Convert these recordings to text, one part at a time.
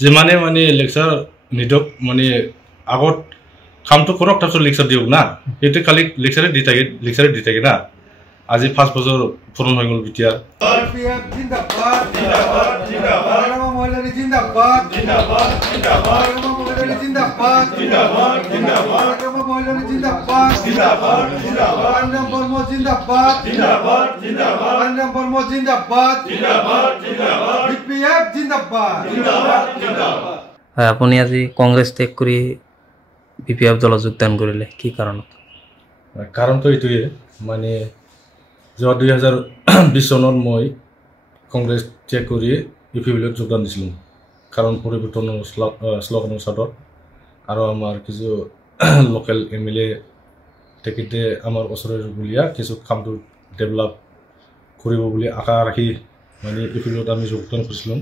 যিমানে মানে লেকচাৰ নিদক মানে আগত কামটো কৰক তাৰপিছত লেকচাৰ দিয়ক না সেইটো খালি লেকচাৰে দি থাকে না আজি 5 বছৰ পূৰণ হৈ গ'ল এতিয়া আপুনি আজি কংগ্ৰেছ ত্যাগ কৰি বিপিএফ দলত যোগদান কৰিলে কি কাৰণত কাৰণটো এইটোৱে মানে যোৱা 2020 চনত মই কংগ্ৰেছ ত্যাগ কৰি বিপিএফত যোগদান দিছিলোঁ কাৰণ পৰিৱৰ্তনৰ শ্লোগানৰ চাদত আৰু আমাৰ কিছু লোকেল MLA তেখেতে আমাৰ ওচৰৰ বুলিয়া কিছু কামটো ডেভেলপ কৰিব বুলি আশা ৰাখি মানে বিপিএফত আমি যোগদান কৰিছিলোঁ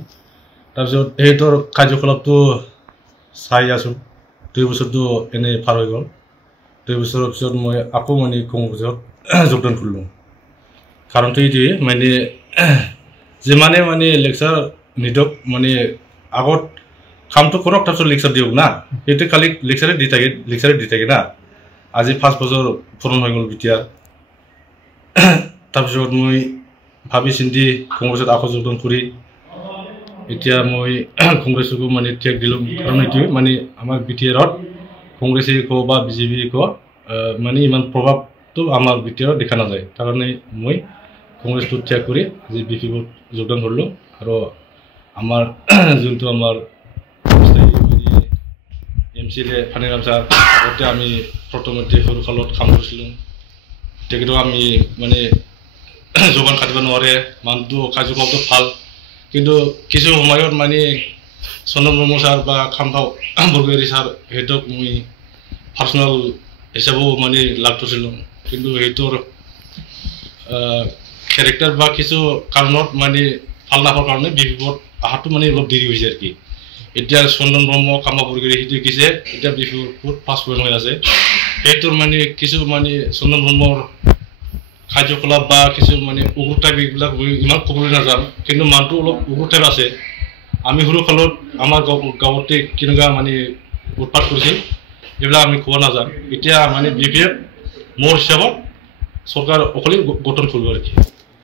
তাৰপিছত এইটোৰ কাৰ্যকলাপটো চাই আছোঁ 2 বছৰটো এনে পাৰ হৈ গ'ল 2 বছৰৰ পিছত মই আকৌ মানে কংগ্ৰেছত যোগদান কৰিলোঁ কাৰণটো এইটোৱে মানে যিমানে মানে লেকচাৰ নিদক মানে আগত কামটো কৰক তাৰপিছত লেকচাৰ দিয়ক না সেইটো খালি লেকচাৰে দি থাকে না আজি 5 বছৰ পূৰণ হৈ গ'ল এতিয়া তাৰপিছত মই ভাবি চিন্তি কংগ্ৰেছত আকৌ যোগদান কৰি এতিয়া মই কংগ্ৰেছকো মানে ত্যাগ দিলোঁ কাৰণ এইটোৱে মানে আমাৰ বিটিআৰত কংগ্ৰেছে কওঁ বা বিজেপি কওঁ মানে ইমান প্ৰভাৱটো আমাৰ বিটিআৰত দেখা নাযায় তাৰ কাৰণে মই কংগ্ৰেছটো ত্যাগ কৰি আজি বিপিএফত যোগদান কৰিলোঁ আৰু আমাৰ যোনটো আমাৰ MCLA ফানিৰাম ছাৰ আগতে আমি প্ৰথমতে সৰু কালত কাম কৰিছিলোঁ তেখেতক আমি মানে যোগান কাটিব নোৱাৰে মানুহটো কাৰ্যকলাপটো ভাল কিন্তু কিছু সময়ত মানে চন্দন ব্ৰহ্ম ছাৰ বা খামভাও বৰগোহাঞি ছাৰ সিহঁতক মই পাৰ্চনেল হিচাপেও মানে লাভ কৰিছিলোঁ কিন্তু সেইটোৰ কেৰেক্টাৰ বা কিছু কাৰণত মানে ভাল নাপাৰ কাৰণে বিপিএফত অহাটো মানে অলপ দেৰি হৈছে আৰু কি এতিয়া চন্দন ব্ৰহ্ম খামভাও বৰগোহাঞি সেইটো শিকিছে এতিয়া বিপিএফত 5 পইণ্ট হৈ আছে সেইটোৰ মানে কিছু মানে চন্দন ব্ৰহ্মৰ কাৰ্যকলাপ বা কিছু মানে উগ্ৰ টাইপ এইবিলাক ইমান ক'বলৈ নাযাম কিন্তু মানুহটো অলপ উগ্ৰ টাইপ আছে আমি সৰু কালত আমাৰ গাঁৱতে কেনেকুৱা মানে উৎপাত কৰিছিল এইবিলাক আমি ক'ব নাযাম এতিয়া মানে বিপিএফ মোৰ হিচাপত চৰকাৰ অকলে গঠন কৰিব আৰু কি